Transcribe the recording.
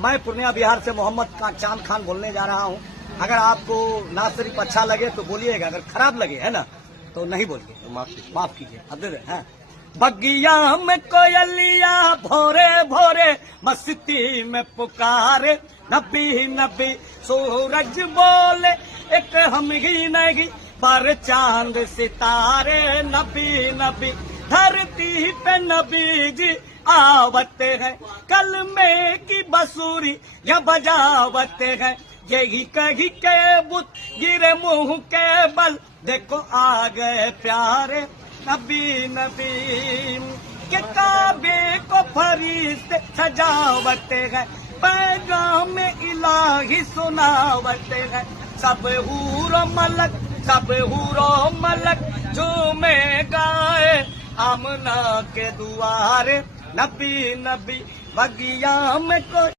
मैं पूर्णिया बिहार से मोहम्मद चांद खान बोलने जा रहा हूँ। अगर आपको ना सिर्फ अच्छा लगे तो बोलिएगा, अगर खराब लगे है ना तो नहीं बोलिए, माफ कीजिए। अब दे हैं बगिया में कोयलिया भोरे भोरे मस्ती में पुकारे, नबी नबी सूरज बोले एक हम ही नहीं पर चांद सितारे, नबी नबी धरती पे नबी जी आवते हैं, कल में की बसूरी या बजावते हैं, यही कही के बुत गिरे मुंह के बल, देखो आ गए प्यारे नबी नबी के काबे को फरिश्ते सजावते हैं, पैगाम इलाही सुनावते हैं, सब हूरो मलक झूमे गाए आमना के दुआरे, नबी नबी बगिया में कोई